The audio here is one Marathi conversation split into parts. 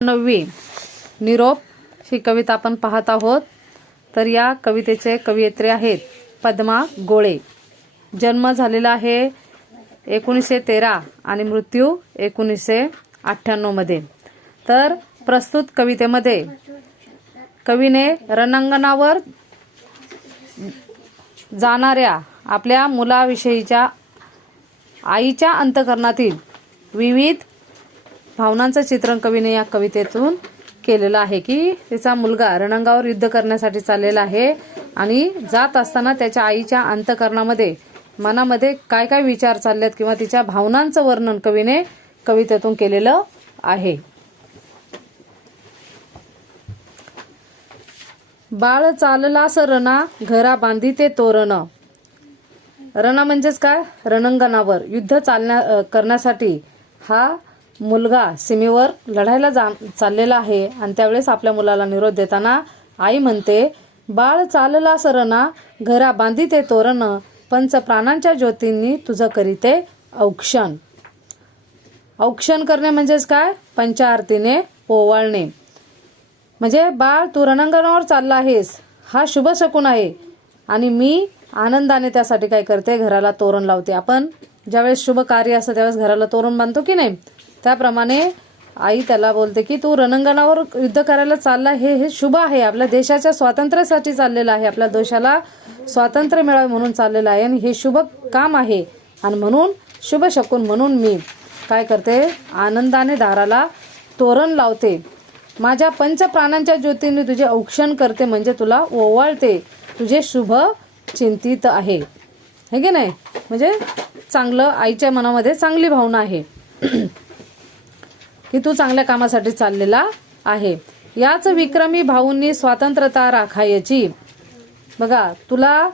9वी निरोप ही कविता आपण पाहत आहोत। तर या कवितेचे कवयित्री आहेत पद्मा गोळे। जन्म झालेला आहे 1913 आणि मृत्यू 1998 मध्ये। तर प्रस्तुत कवितेमध्ये कवीने रणांगणावर जाणाऱ्या आपल्या मुलाविषयीच्या आईच्या अंतःकरणातील विविध भावनांचं चित्रण कवीने या कवितेतून केलेलं आहे की तिचा मुलगा रणांगणावर युद्ध करण्यासाठी चाललेला आहे आणि जात असताना त्याच्या आईच्या अंतःकरणामध्ये मनामध्ये काय काय विचार चाललेत किंवा तिच्या भावनांचं वर्णन कवीने कवितेतून केलेलं आहे। बाळ चाललास रणा घरा बांधी ते तोरण। रणा म्हणजेच काय, रणांगणावर युद्ध करण्यासाठी हा मुलगा सीमेवर लढायला चाललेला आहे आणि त्यावेळेस आपल्या मुलाला निरोप देताना आई म्हणते, बाळ चाललास रणा घरा बांधी ते तोरण, पंच प्राणांच्या ज्योतींनी तुझं करीते औक्षण। औक्षण करणे म्हणजेच काय, पंचाआरतीने ओवाळणे। म्हणजे बाळ तू रणांगणावर चालला आहेस हा शुभ शकुन आहे आणि मी आनंदाने त्यासाठी काय करते, घराला तोरण लावते। आपण ज्यावेळेस शुभ कार्य असतं त्यावेळेस घराला तोरण बांधतो की नाही, त्याप्रमाणे आई त्याला बोलते की तू रणांगणावर युद्ध करायला चालला हे शुभ आहे, आपल्या देशाच्या स्वातंत्र्यासाठी चाललेलं आहे, आपल्या देशाला स्वातंत्र्य मिळावे म्हणून चाललेलं आहे आणि हे शुभ काम आहे आणि म्हणून शुभ शकुन म्हणून मी काय करते, आनंदाने दाराला तोरण लावते। माझ्या पंच प्राणांच्या ज्योतींनी तुझे औक्षण करते म्हणजे तुला ओवाळते, तुझे शुभ चिंतित आहे, हे की नाही। म्हणजे चांगलं, आईच्या मनामध्ये चांगली भावना आहे की तू चांगल्या कामासाठी चाललेला आहे। याच विक्रमी भाऊंनी स्वातंत्र्यता राखायची। बघा, तुला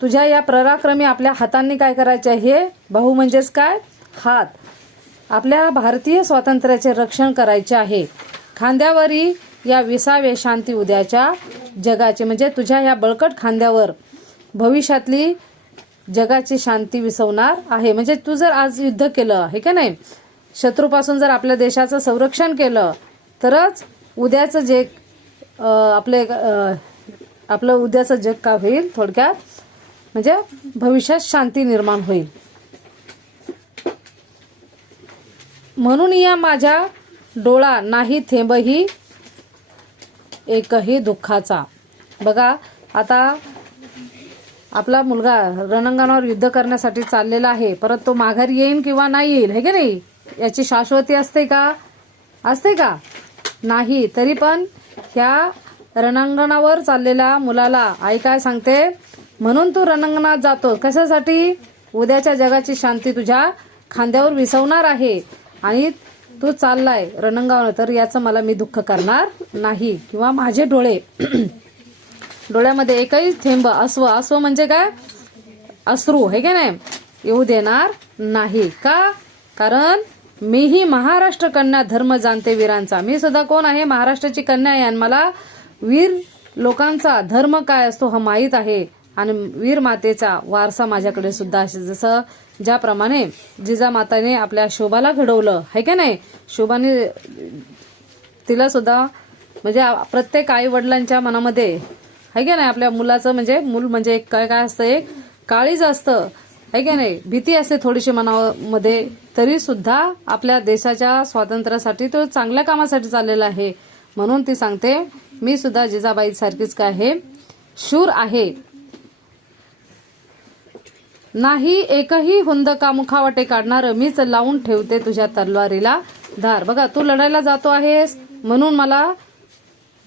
तुझ्या या पराक्रमी आपल्या हातांनी काय करायचे आहे, भाऊ म्हणजेच काय, हात, आपल्या भारतीय स्वातंत्र्याचे रक्षण करायचे आहे। खांद्यावरी या विसावे शांती उद्याच्या जगाची, म्हणजे तुझ्या या बळकट खांद्यावर भविष्यातली जगाची शांती विसवणार आहे। म्हणजे तू जर आज युद्ध केलं हे का नाही, शत्रूपासून जर आपल्या देशाचं संरक्षण केलं तरच उद्याचं जे आपलं उद्याचं जग का होईल, थोडक्यात म्हणजे भविष्यात शांती निर्माण होईल। म्हणून या माझ्या डोळा नाही थेंबही एकही दुःखाचा। बघा, आता आपला मुलगा रणांगणावर युद्ध करण्यासाठी चाललेला आहे, परत तो माघारी येईल किंवा नाही येईल हे की नाही, याची शाश्वती असते का, असते का, नाही। तरी पण ह्या रणांगणावर चाललेल्या मुलाला आई काय सांगते, म्हणून तू रणांगणात जातो कशासाठी, उद्याच्या जगाची शांती तुझ्या खांद्यावर विसवणार आहे आणि तू चाललाय रणांगणावर, तर याचं मला मी दुःख करणार नाही किंवा माझे डोळ्यामध्ये एकही थेंब अश्व म्हणजे काय, अश्रू हे की नाही, येऊ देणार नाही का, कारण मीही महाराष्ट्र कन्या धर्म जाणते वीरांचा। मी सुद्धा कोण आहे, महाराष्ट्राची कन्या आहे आणि मला वीर लोकांचा धर्म काय असतो हा माहीत आहे आणि वीर मातेचा वारसा माझ्याकडे सुद्धा असे। जसं ज्याप्रमाणे जिजामाताने आपल्या शोभाला घडवलं है की नाही, शोभाने तिला सुद्धा म्हणजे प्रत्येक आई वडिलांच्या मनामध्ये है की नाही, आपल्या मुलाचं म्हणजे मूल म्हणजे एक काय काय असतं, एक काळीज असतं है की नाही, भीती असते थोडीशी मनामध्ये, तरी सुद्धा आपल्या देशाच्या स्वातंत्र्यासाठी तो चांगल्या कामासाठी चाललेला आहे। म्हणून ती सांगते, मी सुद्धा जिजाबाई सारखीच काय आहे, शूर आहे, नाही एकही हुंदका मुखावटे काढणार, मीच लावून ठेवते तुझ्या तलवारीला धार। बघा, तू लढायला जातो आहेस म्हणून मला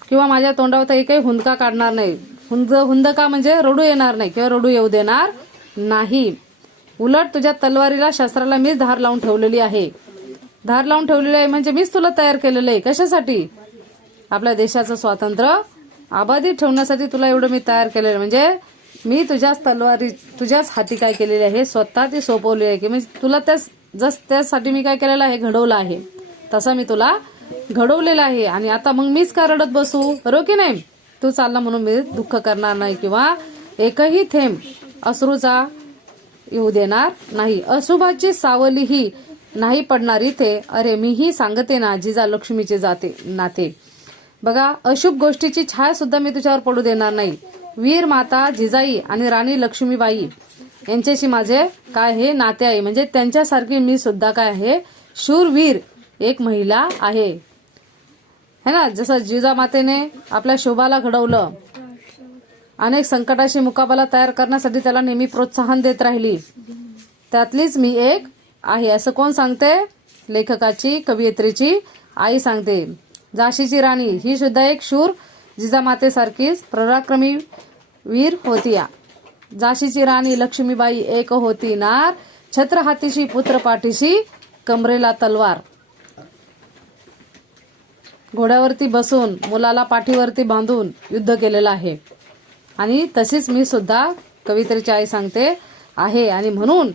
किंवा माझ्या तोंडावर एकही हुंदका काढणार नाही, हुंदका म्हणजे रडू येणार नाही किंवा रडू येऊ देणार नाही, उलट तुझ्या तलवारीला शस्त्राला मीच धार लावून ठेवलेली आहे। धार लावून ठेवलेली आहे म्हणजे मीच तुला तयार केलेलं आहे, कशासाठी, आपल्या देशाचं स्वातंत्र्य आबाधित ठेवण्यासाठी तुला एवढं मी तयार केलेलं, म्हणजे मी तुझ्याच हाती काय केलेले आहे, स्वतः ती सोपवली आहे की मी तुला त्यासाठी मी काय केलेलं आहे, घडवलं आहे, तसा मी तुला घडवलेलं आहे आणि आता मग मीच का रडत बसू, बरोबर की नाही, तू चालला म्हणून मी दुःख करणार नाही किंवा एकही थेंब अश्रूचा येऊ देणार नाही। अशुभाची सावली ही नाही पडणार इथे, अरे मीही सांगते ना जिजा लक्ष्मीचे जाते नाते. बघा, अशुभ गोष्टीची छाया सुद्धा मी तुझ्यावर पडू देणार नाही. वीर माता जिजाई आणि राणी लक्ष्मीबाई यांच्याशी माझे काय हे नाते आहे, म्हणजे त्यांच्यासारखी मी सुद्धा काय आहे, शूरवीर एक महिला आहे. है ना, जसं जिजामातेने आपल्या शोभाला घडवलं, अनेक संकटाशी मुकाबला तयार करण्यासाठी त्याला नेहमी प्रोत्साहन देत राहिली, त्यातलीच मी एक आहे असं कोण सांगते? लेखकाची, कवयित्रीची आई सांगते. झाशीची राणी ही सुद्धा एक शूर जिजामातेसारखीच पराक्रमी वीर होती. झाशीची राणी लक्ष्मीबाई एक होती नार, छत्र हातीशी पुत्र पाठीशी कमरेला तलवार. घोड्यावरती बसून मुलाला पाठीवरती बांधून युद्ध केलेलं आहे. आणि तशीच मी सुद्धा, कवयित्रीची आई सांगते, आहे. आणि म्हणून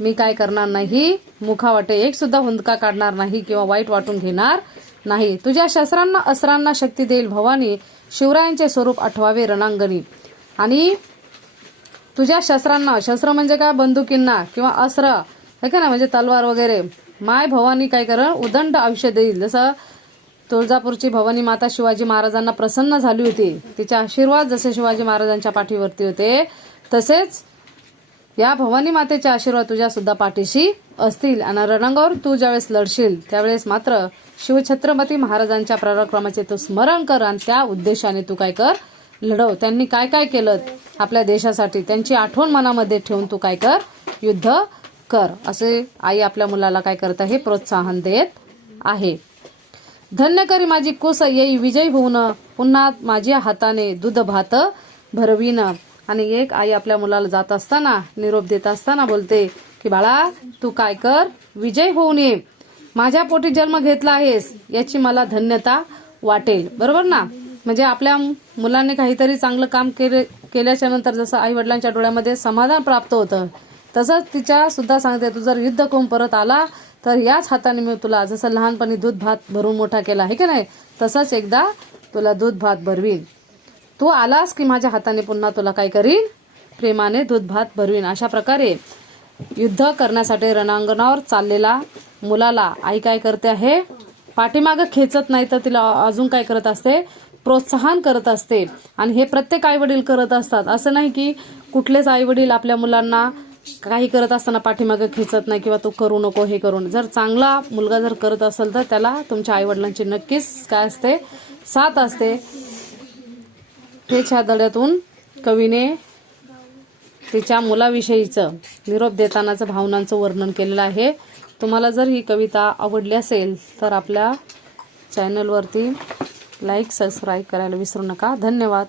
मी काय करणार नाही, मुखावाटे एक सुद्धा हुंदका काढणार नाही किंवा वाईट वाटून घेणार नाही. तुझ्या शस्त्रांना अस्त्रांना शक्ती देईल भवानी, शिवरायांचे स्वरूप आठवावे रणांगणी. आणि तुझ्या शस्त्रांना, शस्त्र म्हणजे काय, बंदुकींना किंवा अस्त्र हे का ना, म्हणजे तलवार वगैरे, माय भवानी काय कर, उदंड आयुष्य देईल. जसं तुळजापूरची भवानी माता शिवाजी महाराजांना प्रसन्न झाली होती, तिचे आशीर्वाद जसे शिवाजी महाराजांच्या पाठीवरती होते, तसेच या भवानी मातेचे आशीर्वाद तुझ्या सुद्धा पाठीशी असतील. आणि रणांगावर तू ज्यावेळेस लढशील त्यावेळेस मात्र शिवछत्रपती महाराजांच्या पराक्रमाचे तू स्मरण कर आणि त्या उद्देशाने तू काय कर, लढव. त्यांनी काय काय केलं आपल्या देशासाठी, त्यांची आठवण मनामध्ये ठेवून तू काय कर, युद्ध कर. असे आई आपल्या मुलाला काय करत आहे, प्रोत्साहन देत आहे. धन्य करी माझी कुस येई विजय होऊन, पुन्हा माझ्या हाताने दूध भात भरवीन. आणि एक आई आपल्या मुलाला जात असताना, निरोप देत असताना बोलते की बाळा तू काय कर, विजय होऊन ये, माझ्या पोटी जन्म घेतला आहेस याची मला धन्यता वाटेल. बरोबर ना, म्हणजे आपल्या मुलांनी काहीतरी चांगलं काम केल्याच्या नंतर जसं आई वडिलांच्या डोळ्यामध्ये समाधान प्राप्त होतं, तसंच तिच्या सुद्धा सांगते, तू जर युद्ध करून परत आला तर याच हाताने मी तुला, जसं लहानपणी दूध भात भरून मोठा केला आहे की नाही, तसंच एकदा तुला दूध भात भरवीन. तू आलास की माझ्या हाताने पुन्हा तुला काय करीन, प्रेमाने दूध भात भरवीन. अशा प्रकारे युद्ध करण्यासाठी रणांगणावर चाललेला मुलाला आई काय करते आहे, पाठीमागं खेचत नाही तर तिला अजून काय करत असते, प्रोत्साहन करत असते. आणि हे प्रत्येक आईवडील करत असतात. असं नाही की कुठलेच आईवडील आपल्या मुलांना काही करत असताना पाठीमागं खेचत नाही किंवा तू करू नको हे करून. जर चांगला मुलगा जर करत असेल तर त्याला तुमच्या आईवडिलांची नक्कीच काय असते, साथ असते. हेच ह्या धड्यातून कवीने तिच्या मुलाविषयीचं निरोप देतानाचं भावनांचं वर्णन केलेलं आहे. तुम्हाला जर ही कविता आवडली असेल तर आपल्या चॅनलवरती लाईक, सबस्क्राईब करायला विसरू नका. धन्यवाद.